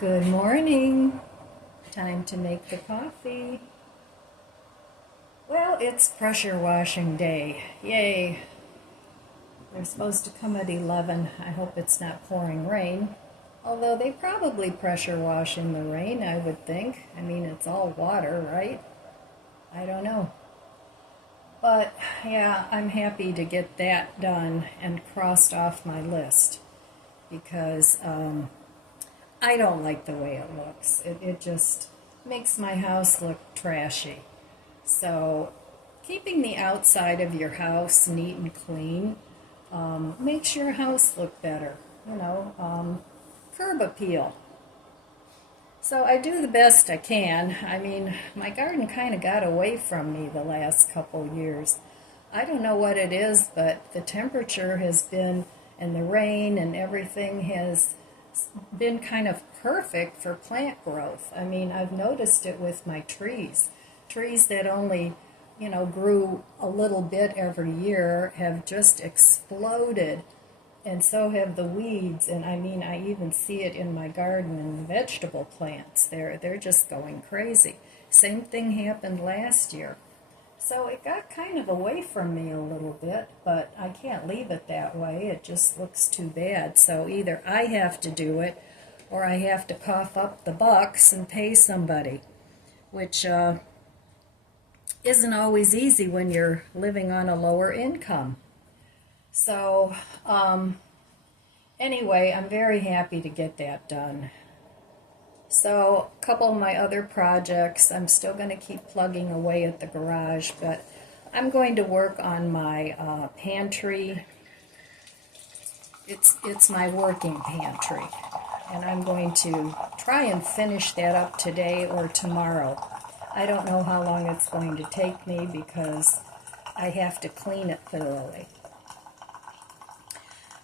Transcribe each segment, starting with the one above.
Good morning. Time to make the coffee. Well, it's pressure washing day. Yay. They're supposed to come at 11. I hope it's not pouring rain. Although they probably pressure wash in the rain, I would think. I mean, it's all water, right? I don't know. But yeah, I'm happy to get that done and crossed off my list because I don't like the way it looks. It just makes my house look trashy. So, keeping the outside of your house neat and clean makes your house look better. Curb appeal. So, I do the best I can. I mean, my garden kind of got away from me the last couple years. I don't know what it is, but the temperature has been, and the rain and everything has been kind of perfect for plant growth. I mean, I've noticed it with my trees. Trees that only, grew a little bit every year have just exploded, and so have the weeds. And I mean, I even see it in my garden and the vegetable plants. They're just going crazy. Same thing happened last year. So it got kind of away from me a little bit, but I can't leave it that way. It just looks too bad. So either I have to do it or I have to cough up the bucks and pay somebody, which isn't always easy when you're living on a lower income. So anyway, I'm very happy to get that done. So a couple of my other projects, I'm still going to keep plugging away at the garage, but I'm going to work on my pantry. It's my working pantry, and I'm going to try and finish that up today or tomorrow. I don't know how long it's going to take me because I have to clean it thoroughly.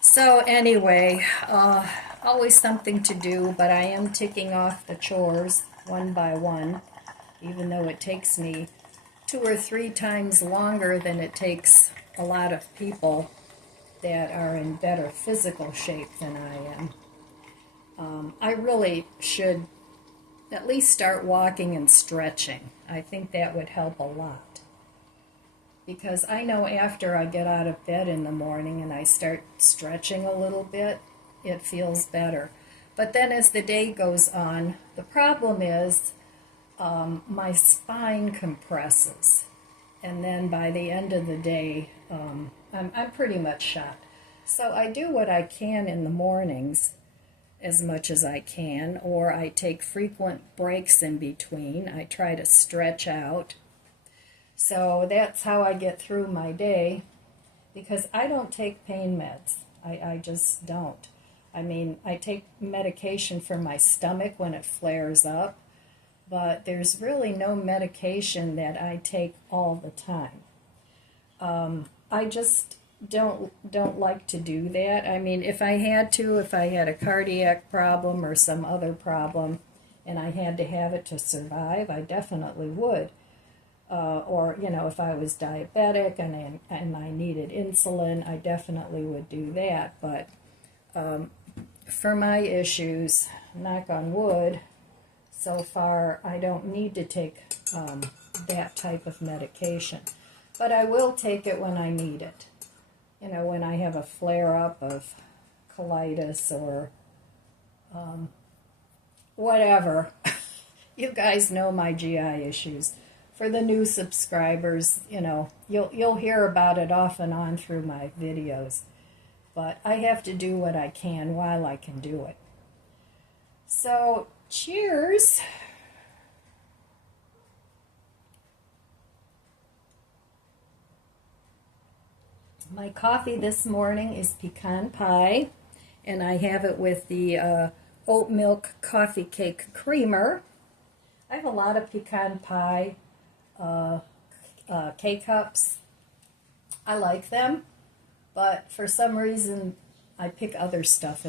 So anyway, always something to do, but I am ticking off the chores one by one, even though it takes me 2 or 3 times longer than it takes a lot of people that are in better physical shape than I am. I really should at least start walking and stretching. I think that would help a lot. Because I know after I get out of bed in the morning and I start stretching a little bit, it feels better. But then as the day goes on, the problem is my spine compresses. And then by the end of the day, I'm pretty much shot. So I do what I can in the mornings as much as I can, or I take frequent breaks in between. I try to stretch out. So that's how I get through my day, because I don't take pain meds. I just don't. I mean, I take medication for my stomach when it flares up, but there's really no medication that I take all the time. I just don't like to do that. I mean, if I had to, if I had a cardiac problem or some other problem, and I had to have it to survive, I definitely would. Or, if I was diabetic and I needed insulin, I definitely would do that. But for my issues, knock on wood, so far I don't need to take that type of medication. But I will take it when I need it. When I have a flare-up of colitis or whatever. You guys know my GI issues. For the new subscribers, you'll hear about it off and on through my videos. But I have to do what I can while I can do it. So, cheers. My coffee this morning is pecan pie, and I have it with the oat milk coffee cake creamer. I have a lot of pecan pie K-cups. I like them, but for some reason I pick other stuff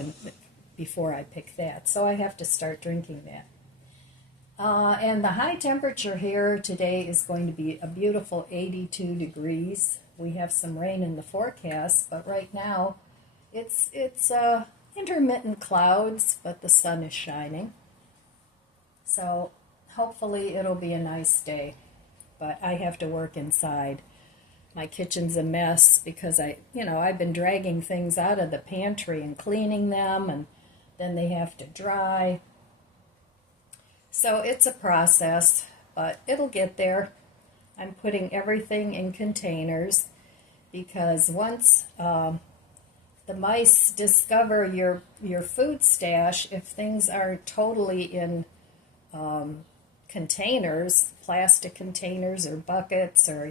before I pick that, so I have to start drinking that. And the high temperature here today is going to be a beautiful 82 degrees. We have some rain in the forecast, but right now it's intermittent clouds, but the sun is shining. So hopefully it'll be a nice day, but I have to work inside. My kitchen's a mess because I've been dragging things out of the pantry and cleaning them, and then they have to dry. So it's a process, but it'll get there. I'm putting everything in containers because once the mice discover your food stash, if things are totally in containers, plastic containers or buckets, or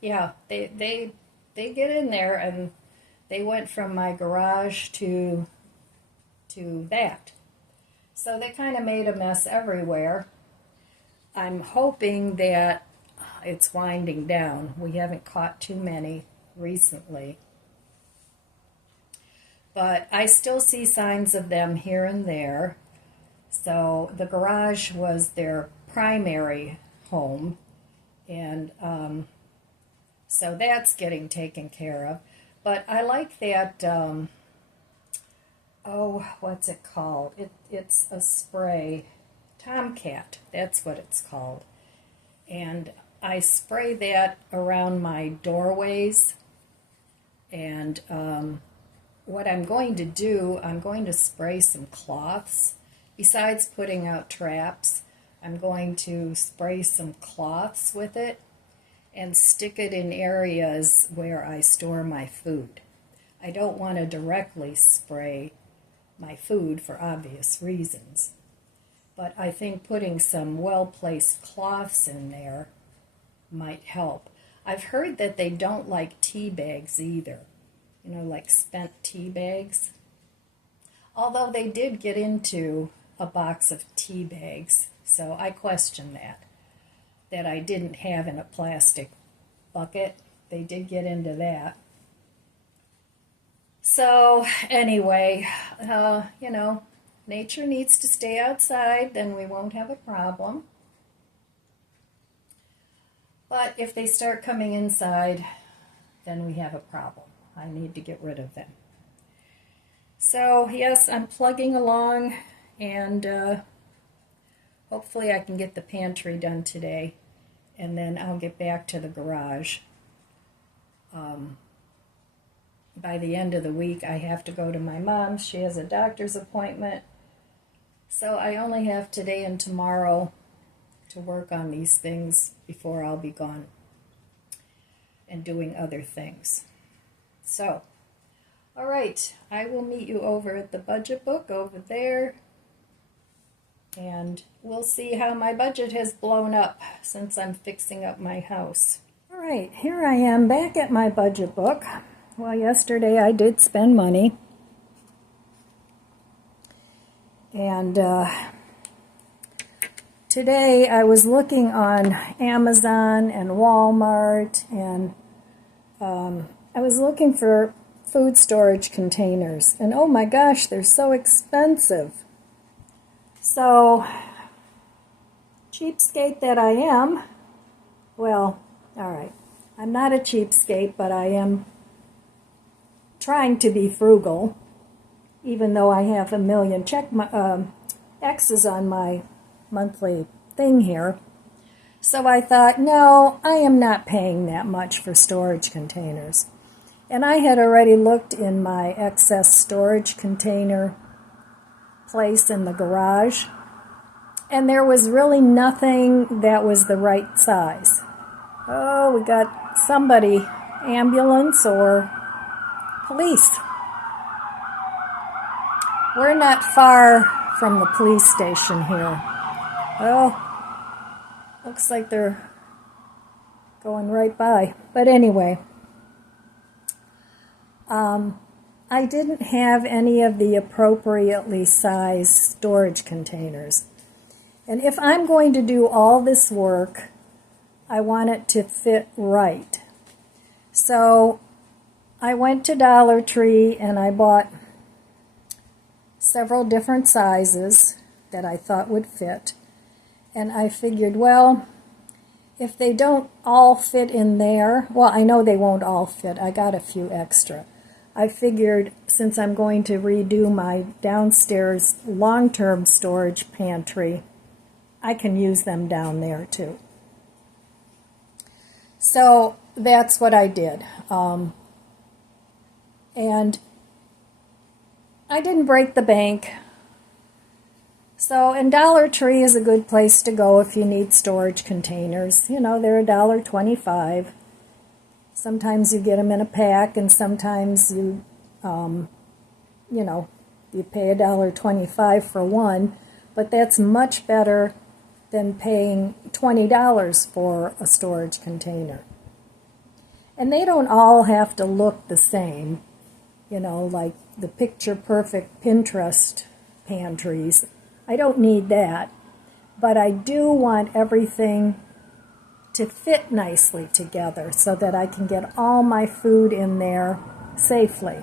yeah, they get in there, and they went from my garage to that. So they kind of made a mess everywhere. I'm hoping that it's winding down. We haven't caught too many recently. But I still see signs of them here and there. So the garage was their primary home, and so that's getting taken care of. But I like that, what's it called? It's a spray, Tomcat, that's what it's called. And I spray that around my doorways, and what I'm going to do, I'm going to spray some cloths. Besides putting out traps, I'm going to spray some cloths with it and stick it in areas where I store my food. I don't want to directly spray my food for obvious reasons, but I think putting some well-placed cloths in there might help. I've heard that they don't like tea bags either, like spent tea bags. Although they did get into a box of tea bags, so I question that I didn't have in a plastic bucket. They did get into that. So anyway, nature needs to stay outside, then we won't have a problem. But if they start coming inside, then we have a problem. I need to get rid of them. So yes, I'm plugging along, and hopefully I can get the pantry done today, and then I'll get back to the garage. By the end of the week, I have to go to my mom's. She has a doctor's appointment. So I only have today and tomorrow to work on these things before I'll be gone and doing other things. So, all right, I will meet you over at the budget book over there, and we'll see how my budget has blown up since I'm fixing up my house. All right, here I am back at my budget book. Well, yesterday I did spend money, and today I was looking on Amazon and Walmart, and I was looking for food storage containers, and oh my gosh, they're so expensive. So, cheapskate that I am, well, all right, I'm not a cheapskate, but I am trying to be frugal, even though I have a million X's on my monthly thing here. So I thought, no, I am not paying that much for storage containers. And I had already looked in my excess storage container place in the garage, and there was really nothing that was the right size. Oh, we got somebody, ambulance or police. We're not far from the police station here. Oh, looks like they're going right by. But anyway, I didn't have any of the appropriately sized storage containers. And if I'm going to do all this work, I want it to fit right. So I went to Dollar Tree and I bought several different sizes that I thought would fit. And I figured, well, if they don't all fit in there, well, I know they won't all fit. I got a few extra. I figured since I'm going to redo my downstairs long-term storage pantry, I can use them down there too. So that's what I did. And I didn't break the bank. So, and Dollar Tree is a good place to go if you need storage containers. You know, they're $1.25. Sometimes you get them in a pack, and sometimes you, you know, you pay $1.25 for one. But that's much better than paying $20 for a storage container. And they don't all have to look the same, you know, like the picture-perfect Pinterest pantries. I don't need that, but I do want everything to fit nicely together so that I can get all my food in there safely.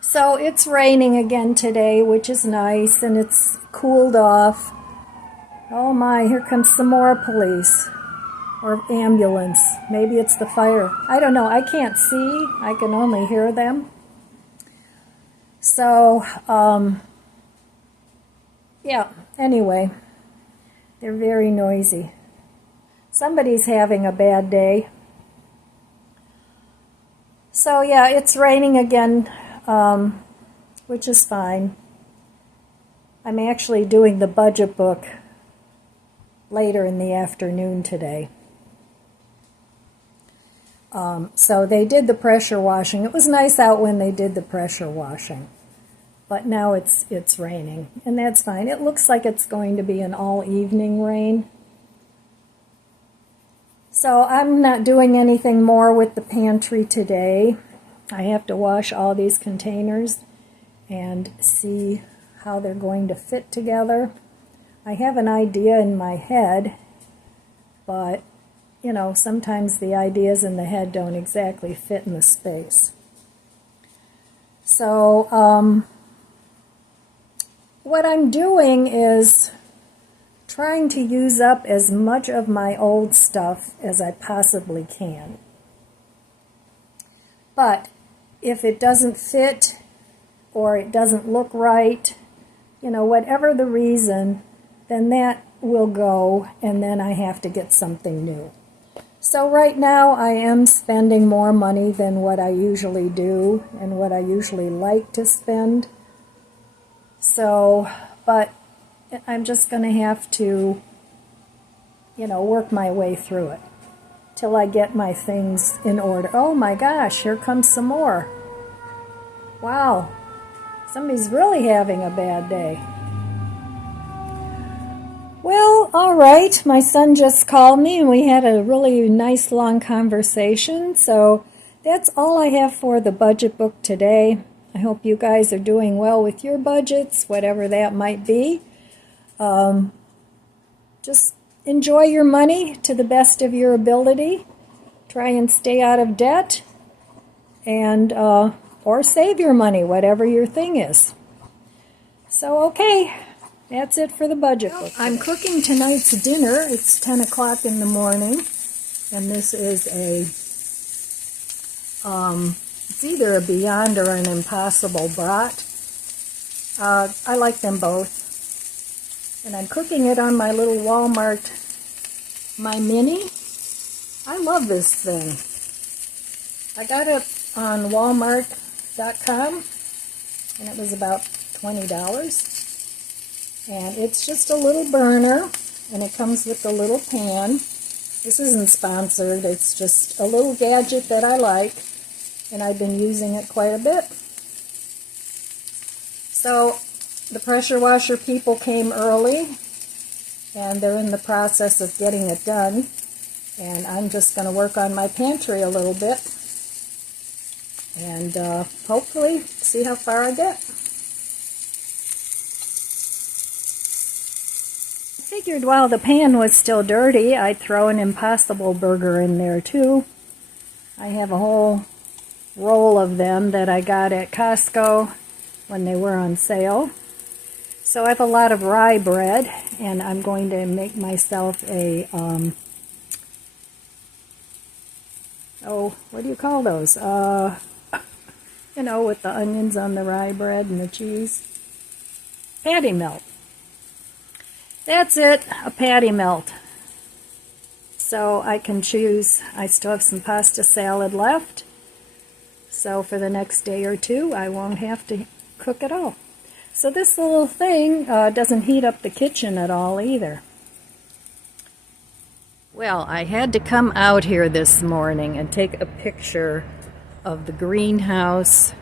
So it's raining again today, which is nice, and it's cooled off. Oh my, here comes some more police or ambulance. Maybe it's the fire. I don't know. I can't see. I can only hear them. So, yeah, anyway, they're very noisy. Somebody's having a bad day. So, yeah, it's raining again, which is fine. I'm actually doing the budget book later in the afternoon today. So they did the pressure washing. It was nice out when they did the pressure washing. But now it's raining, and that's fine. It looks like it's going to be an all-evening rain. So I'm not doing anything more with the pantry today. I have to wash all these containers and see how they're going to fit together. I have an idea in my head, but, you know, sometimes the ideas in the head don't exactly fit in the space. So, what I'm doing is trying to use up as much of my old stuff as I possibly can. But if it doesn't fit or it doesn't look right, you know, whatever the reason, then that will go, and then I have to get something new. So right now I am spending more money than what I usually do and what I usually like to spend. So, but I'm just going to have to, you know, work my way through it till I get my things in order. Oh my gosh, here comes some more. Wow, somebody's really having a bad day. Well, all right, my son just called me and we had a really nice long conversation. So that's all I have for the budget book today. I hope you guys are doing well with your budgets, whatever that might be. Just enjoy your money to the best of your ability. Try and stay out of debt, and or save your money, whatever your thing is. So, okay, that's it for the budget book. I'm cooking tonight's dinner. It's 10 o'clock in the morning, and this is it's either a Beyond or an Impossible brat. I like them both. And I'm cooking it on my little Walmart, my Mini. I love this thing. I got it on Walmart.com, and it was about $20. And it's just a little burner, and it comes with a little pan. This isn't sponsored. It's just a little gadget that I like, and I've been using it quite a bit. So the pressure washer people came early, and they're in the process of getting it done. And I'm just going to work on my pantry a little bit, and hopefully see how far I get. I figured while the pan was still dirty, I'd throw an Impossible Burger in there too. I have a whole roll of them that I got at Costco when they were on sale. So I have a lot of rye bread, and I'm going to make myself a, what do you call those? You know, with the onions on the rye bread and the cheese. Patty melt. That's it, a patty melt. So I can choose, I still have some pasta salad left. So for the next day or two, I won't have to cook at all. So this little thing doesn't heat up the kitchen at all either. Well, I had to come out here this morning and take a picture of the greenhouse.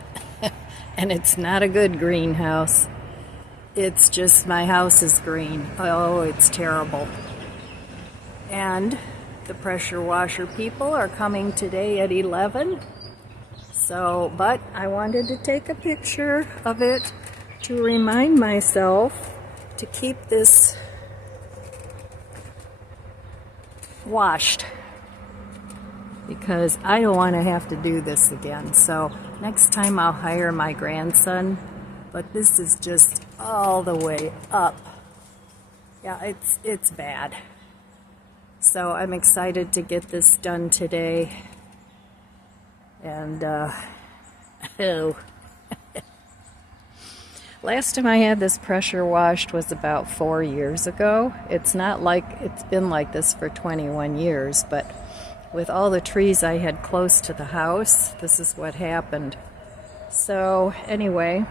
And it's not a good greenhouse. It's just my house is green. Oh, it's terrible. And the pressure washer people are coming today at 11. So, but I wanted to take a picture of it to remind myself to keep this washed, because I don't want to have to do this again. So next time I'll hire my grandson, but this is just all the way up. Yeah, it's bad. So I'm excited to get this done today. And oh. Last time I had this pressure washed was about 4 years ago. It's not like it's been like this for 21 years, but with all the trees I had close to the house, this is what happened. So anyway,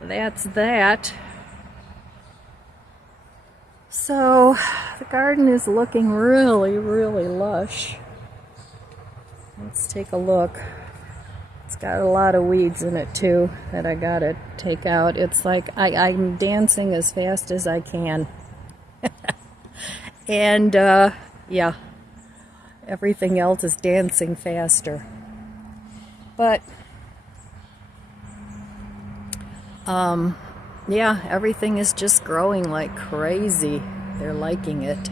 that's that. So the garden is looking really, really lush. Let's take a look. It's got a lot of weeds in it too that I gotta take out. It's like I'm dancing as fast as I can. And yeah, everything else is dancing faster. But yeah, everything is just growing like crazy. They're liking it.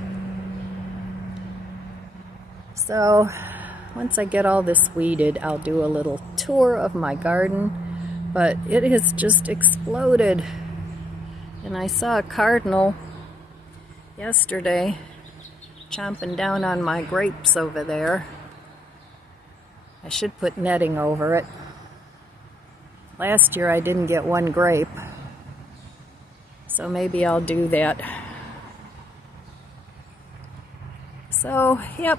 So once I get all this weeded, I'll do a little tour of my garden. But it has just exploded. And I saw a cardinal yesterday chomping down on my grapes over there. I should put netting over it. Last year I didn't get one grape, so maybe I'll do that. So, yep,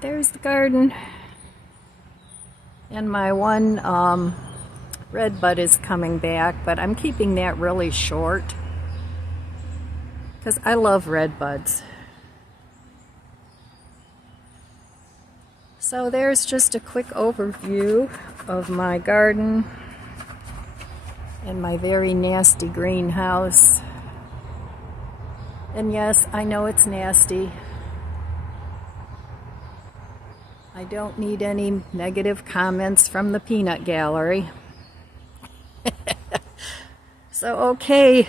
there's the garden. And my one red bud is coming back, but I'm keeping that really short because I love red buds. So there's just a quick overview of my garden and my very nasty greenhouse. And yes, I know it's nasty. I don't need any negative comments from the peanut gallery. So, okay.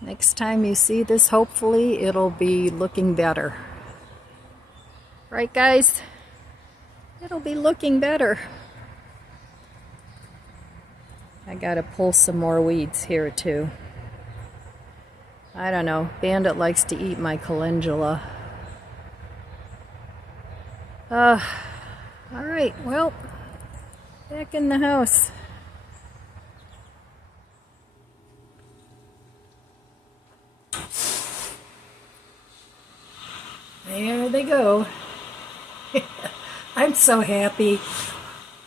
Next time you see this, hopefully it'll be looking better. Right, guys? It'll be looking better. I gotta pull some more weeds here too. I don't know, Bandit likes to eat my calendula. Alright, well, back in the house. There they go. I'm so happy.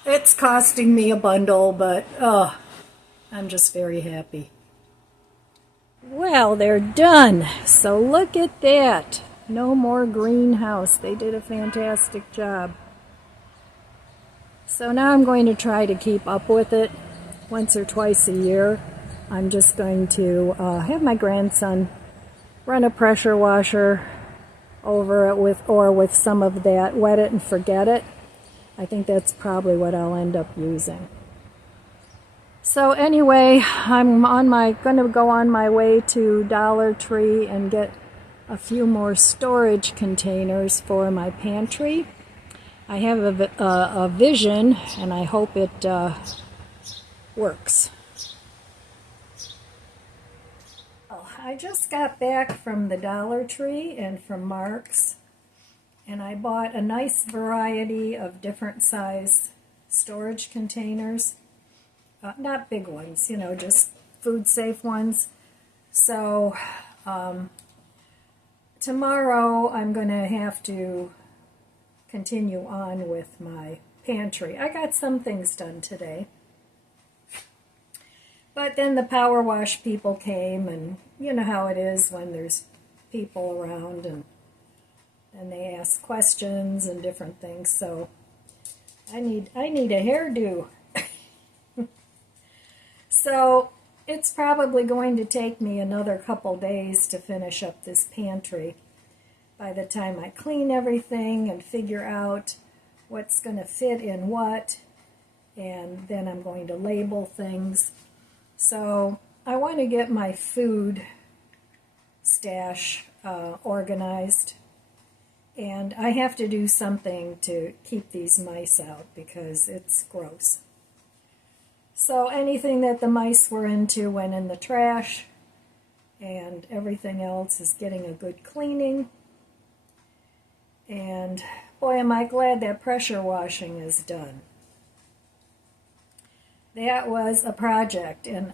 It's costing me a bundle, but I'm just very happy. Well, they're done. So look at that. No more greenhouse. They did a fantastic job. So now I'm going to try to keep up with it once or twice a year. I'm just going to have my grandson run a pressure washer over it with some of that wet it and forget it. I think that's probably what I'll end up using. So anyway, I'm going to go on my way to Dollar Tree and get a few more storage containers for my pantry. I have a vision, and I hope it works. I just got back from the Dollar Tree and from Mark's, and I bought a nice variety of different size storage containers. Not big ones, you know, just food safe ones. So tomorrow I'm going to have to continue on with my pantry. I got some things done today. But then the power wash people came, and you know how it is when there's people around, and they ask questions and different things. So I need a hairdo. So it's probably going to take me another couple days to finish up this pantry. By the time I clean everything and figure out what's going to fit in what, and then I'm going to label things. So I want to get my food stash organized, and I have to do something to keep these mice out because it's gross. So anything that the mice were into went in the trash, and everything else is getting a good cleaning. And boy, am I glad that pressure washing is done. That was a project, and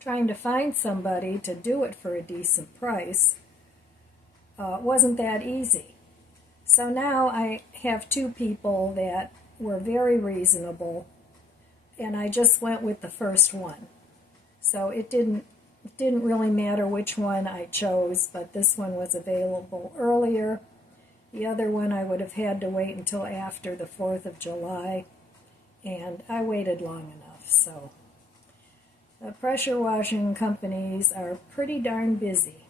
trying to find somebody to do it for a decent price wasn't that easy. So now I have two people that were very reasonable, and I just went with the first one. So it didn't really matter which one I chose, but this one was available earlier. The other one I would have had to wait until after the 4th of July, and I waited long enough. So the pressure washing companies are pretty darn busy.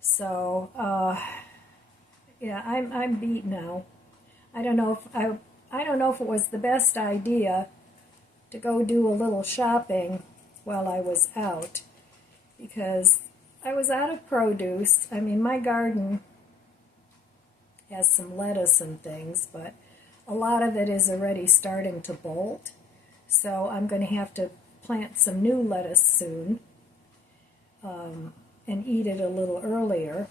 So yeah, I'm beat now. I don't know if it was the best idea to go do a little shopping while I was out, because I was out of produce. I mean, my garden has some lettuce and things, but a lot of it is already starting to bolt. So I'm going to have to plant some new lettuce soon and eat it a little earlier.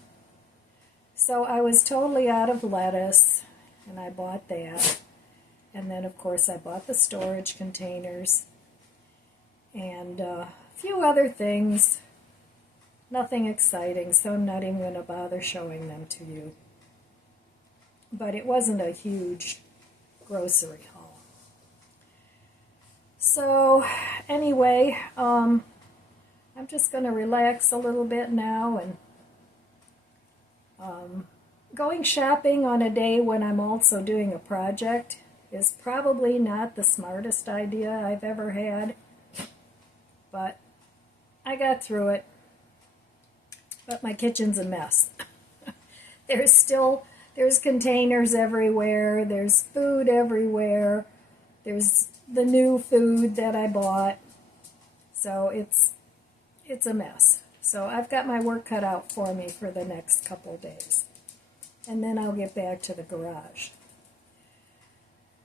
So I was totally out of lettuce, and I bought that. And then, of course, I bought the storage containers and a few other things. Nothing exciting, so I'm not even going to bother showing them to you. But it wasn't a huge grocery haul. So anyway, I'm just going to relax a little bit now, and going shopping on a day when I'm also doing a project is probably not the smartest idea I've ever had, but I got through it. But my kitchen's a mess. There's containers everywhere, there's food everywhere, there's the new food that I bought, so it's a mess. So I've got my work cut out for me for the next couple days, and then I'll get back to the garage.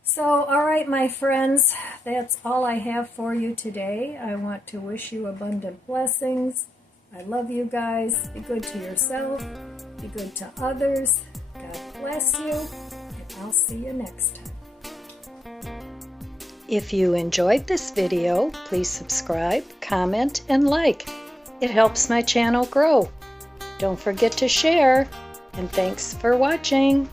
So, all right, my friends, that's all I have for you today. I want to wish you abundant blessings. I love you guys. Be good to yourself. Be good to others. God bless you, and I'll see you next time. If you enjoyed this video, please subscribe, comment, and like. It helps my channel grow. Don't forget to share, and thanks for watching.